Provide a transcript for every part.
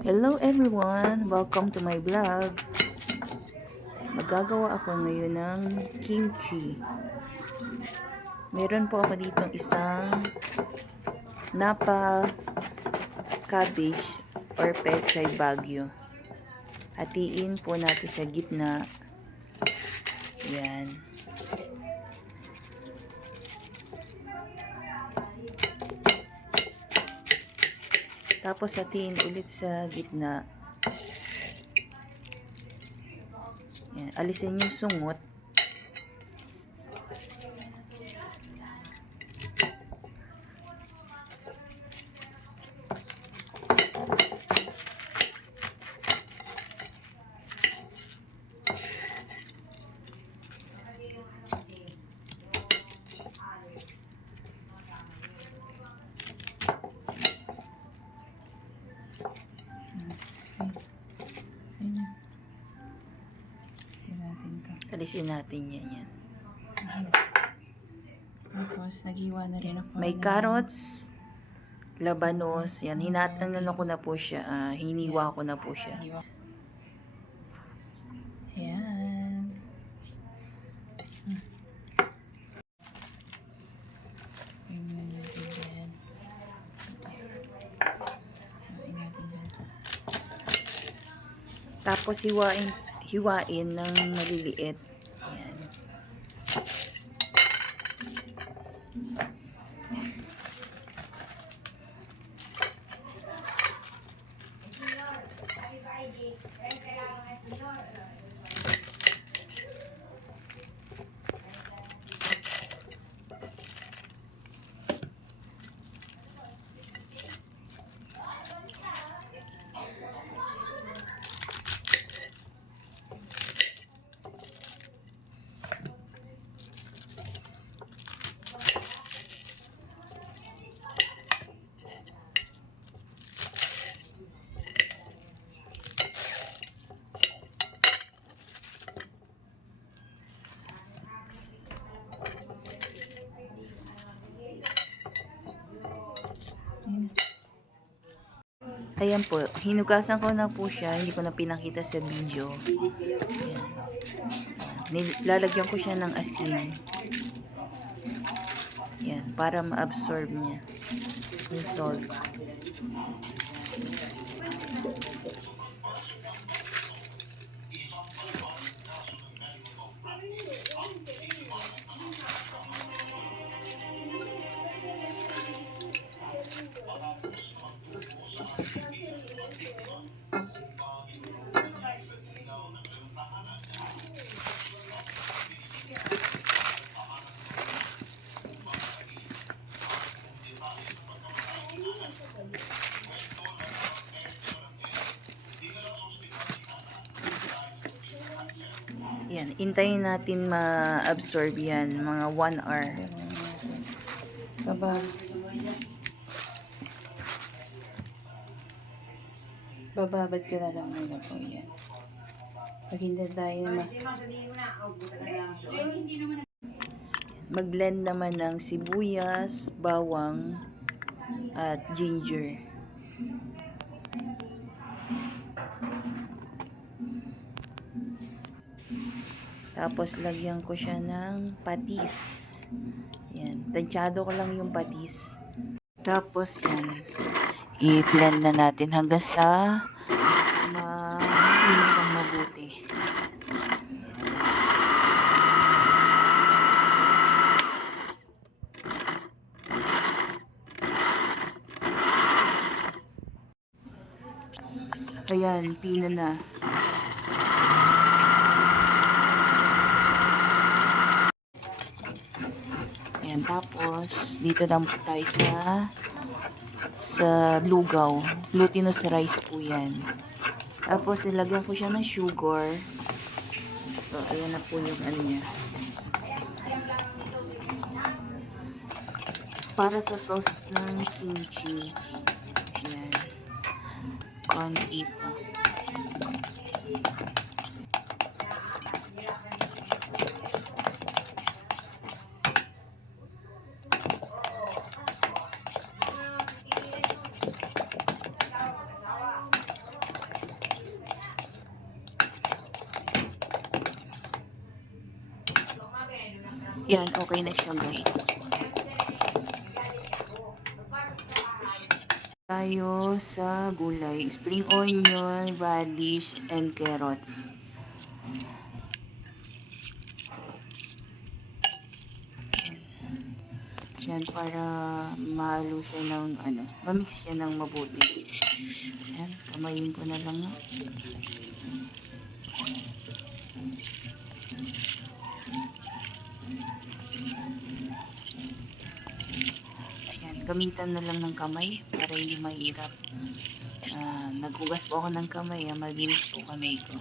Hello everyone! Welcome to my vlog. Magagawa ako ngayon ng kimchi. Meron po ako dito isang napa cabbage or pechay bagyo. Hatiin po natin sa gitna. Yan. Tapos hatiin ulit sa gitna. Yan. Alisin yung sungot. Alisin natin yan. Tapos, naghiwa na rin ako. May carrots, labanos, yan. Hinatanan ko na po siya. Hiniwa ko na po siya. Ayan. Ayan natin yan. Ayan natin yan. Tapos hiwain ng maliliit. Ayan. Ayan po, hinugasan ko na po siya, hindi ko na pinakita sa video. Ayan. Lalagyan ko siya ng asin. Ayan, para ma-absorb niya yung salt. Yan, intayin natin ma-absorb yan, mga 1 hour. Bababad ko na lang muna po yan. Pag hindi tayo naman. Mag-blend naman ng sibuyas, bawang, at ginger. Tapos lagyan ko siya ng patis. Yan, tansyado ko lang yung patis. Tapos yan, i-blend na natin hanggang sa ma-finish ang mabuti. Ayan, pino na. Ayan, tapos dito na po tayo sa lugaw. Glutinous rice po yan. Tapos nilagyan ko siya ng sugar. So, ayan na po yung ano niya. Para sa sauce ng kimchi. Ayan. Konti pa. Yan, okay na siya guys. Tayo sa gulay. Spring onion, radish, and carrots. Yan, para mahalo siya ng mamix siya ng mabuti. Yan, kamayin ko na lang. Ayan, gamitan na lang ng kamay para hindi mahirap. Naghugas po ako ng kamay, malinis po kamay ko.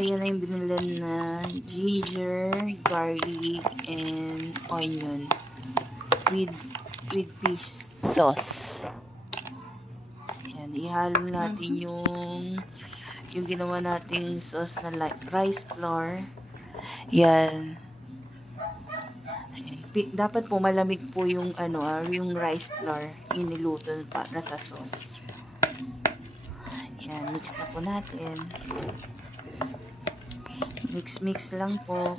Ayan na yung binilan na ginger, garlic, and onion with fish sauce. Ayan, ihalo natin yung ginawa nating sauce na rice flour. Yan. Ayan. Dapat po malamig po yung yung rice flour yung niluto para sa sauce. Yan, mix na po natin. Mix lang po.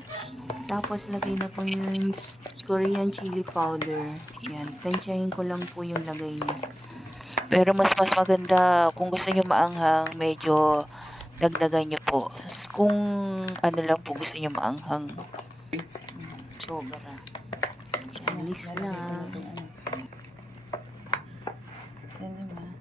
Tapos lagay na po yung Korean chili powder. Yan, tansyahin ko lang po yung lagay niya. Pero mas maganda kung gusto niyo maanghang, medyo dagdagan niyo po. Kung lang po gusto niyo maanghang, sobra. Yan, mix na. Yan naman.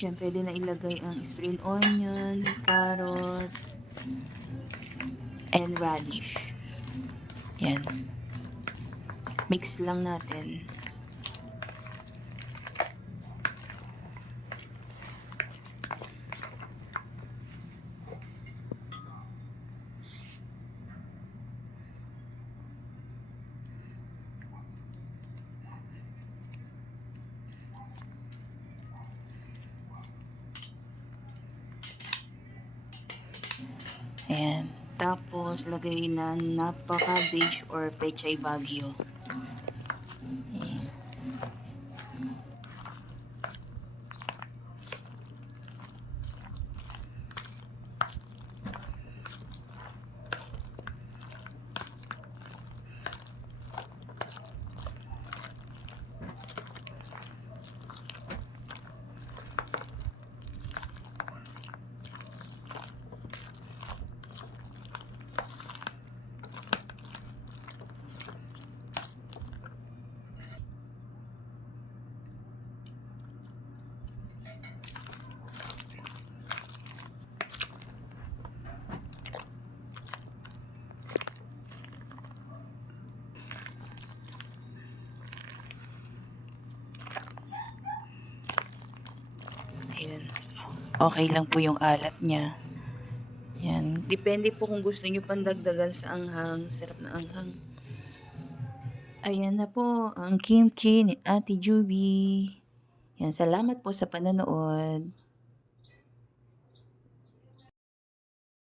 Yan, pwede na ilagay ang spring onion, carrots, and radish. Yan. Mix lang natin. Ayan. Tapos, lagay na napa cabbage or pechay bagyo. Ayan. Ayan. Okay lang po yung alat niya. Yan. Depende po kung gusto niyo pandagdagan sa anghang. Sarap na anghang. Ayan na po ang kimchi ni Ate Juby. Yan. Salamat po sa panonood.